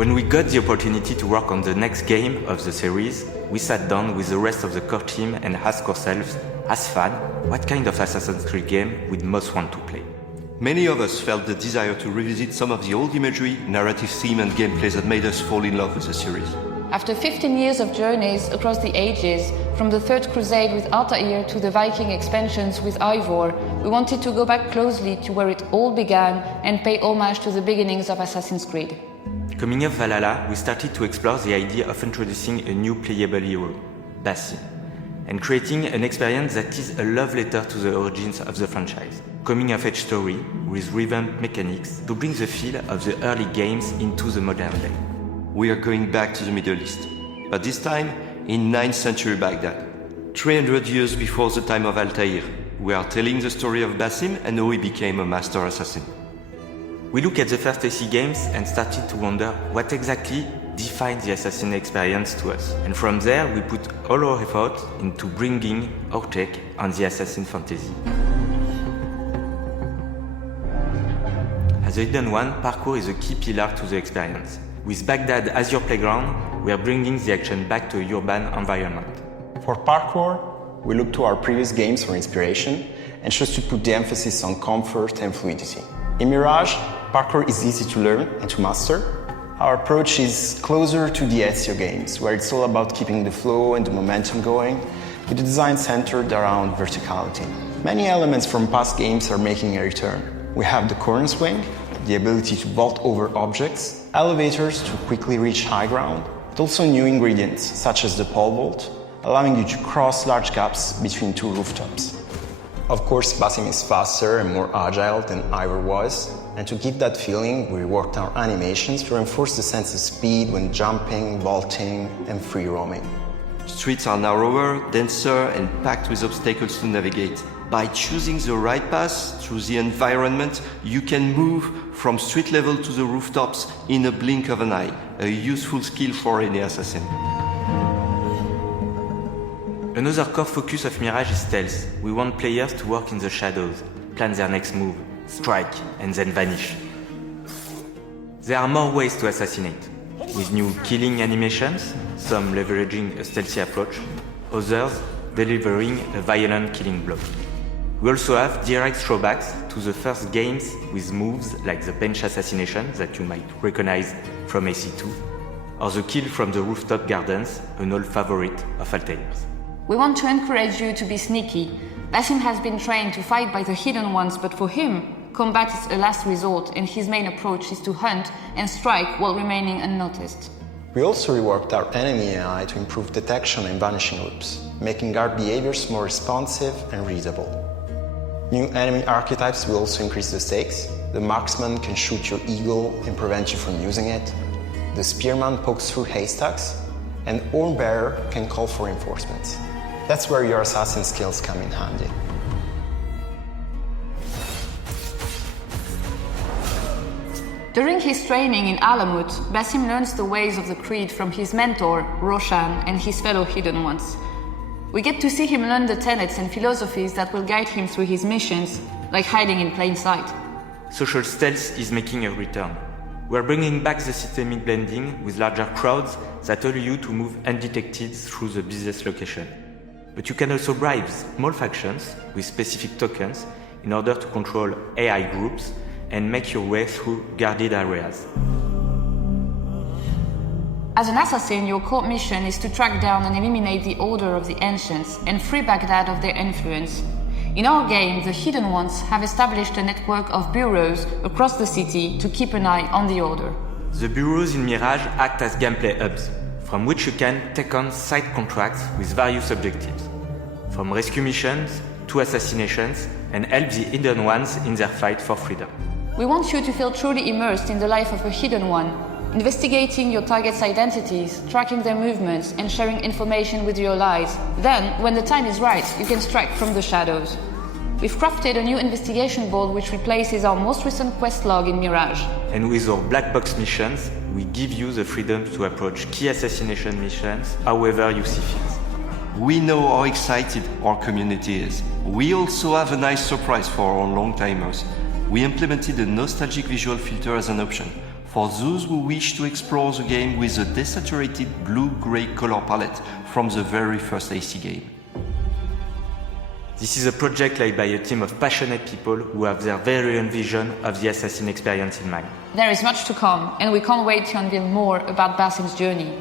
When we got the opportunity to work on the next game of the series, we sat down with the rest of the core team and asked ourselves, as fans, what kind of Assassin's Creed game we'd most want to play. Many of us felt the desire to revisit some of the old imagery, narrative theme and gameplay that made us fall in love with the series. After 15 years of journeys across the ages, from the Third Crusade with Altair to the Viking expansions with Ivor, we wanted to go back closely to where it all began and pay homage to the beginnings of Assassin's Creed. Coming off Valhalla, we started to explore the idea of introducing a new playable hero, Basim, and creating an experience that is a love letter to the origins of the franchise. Coming-of-age story with revamped mechanics to bring the feel of the early games into the modern day. We are going back to the Middle East, but this time in 9th century Baghdad. 300 years before the time of Altair, we are telling the story of Basim and how he became a master assassin. We look at the first AC games and started to wonder what exactly defined the assassin experience to us. And from there, we put all our effort into bringing our take on the assassin fantasy. As a hidden one, parkour is a key pillar to the experience. With Baghdad as your playground, we are bringing the action back to a urban environment. For parkour, we look to our previous games for inspiration and chose to put the emphasis on comfort and fluidity. In Mirage, parkour is easy to learn and to master. Our approach is closer to the Ezio games, where it's all about keeping the flow and the momentum going, with the design centered around verticality. Many elements from past games are making a return. We have the corner swing, the ability to vault over objects, elevators to quickly reach high ground, but also new ingredients such as the pole vault, allowing you to cross large gaps between two rooftops. Of course, Basim is faster and more agile than Ivor was, and to give that feeling, we reworked our animations to reinforce the sense of speed when jumping, vaulting, and free roaming. Streets are narrower, denser, and packed with obstacles to navigate. By choosing the right path through the environment, you can move from street level to the rooftops in a blink of an eye, a useful skill for any assassin. Another core focus of Mirage is stealth. We want players to work in the shadows, plan their next move, strike, and then vanish. There are more ways to assassinate, with new killing animations, some leveraging a stealthy approach, others delivering a violent killing blow. We also have direct throwbacks to the first games with moves like the bench assassination that you might recognize from AC2, or the kill from the rooftop gardens, an old favorite of Altair's. We want to encourage you to be sneaky. Basim has been trained to fight by the hidden ones, but for him, combat is a last resort and his main approach is to hunt and strike while remaining unnoticed. We also reworked our enemy AI to improve detection and vanishing loops, making guard behaviors more responsive and readable. New enemy archetypes will also increase the stakes. The marksman can shoot your eagle and prevent you from using it. The spearman pokes through haystacks, and horn bearer can call for reinforcements. That's where your assassin skills come in handy. During his training in Alamut, Basim learns the ways of the Creed from his mentor, Roshan, and his fellow Hidden Ones. We get to see him learn the tenets and philosophies that will guide him through his missions, like hiding in plain sight. Social stealth is making a return. We're bringing back the systemic blending with larger crowds that allow you to move undetected through the busiest location. But you can also bribe small factions with specific tokens in order to control AI groups and make your way through guarded areas. As an assassin, your core mission is to track down and eliminate the Order of the Ancients and free Baghdad of their influence. In our game, the Hidden Ones have established a network of bureaus across the city to keep an eye on the Order. The bureaus in Mirage act as gameplay hubs, from which you can take on side contracts with various objectives, from rescue missions to assassinations, and help the Hidden Ones in their fight for freedom. We want you to feel truly immersed in the life of a Hidden One, investigating your target's identities, tracking their movements, and sharing information with your allies. Then, when the time is right, you can strike from the shadows. We've crafted a new investigation board which replaces our most recent quest log in Mirage. And with our black box missions, we give you the freedom to approach key assassination missions however you see fit. We know how excited our community is. We also have a nice surprise for our long-timers. We implemented a nostalgic visual filter as an option, for those who wish to explore the game with a desaturated blue-grey color palette from the very first AC game. This is a project led by a team of passionate people who have their very own vision of the assassin experience in mind. There is much to come, and we can't wait to unveil more about Basim's journey.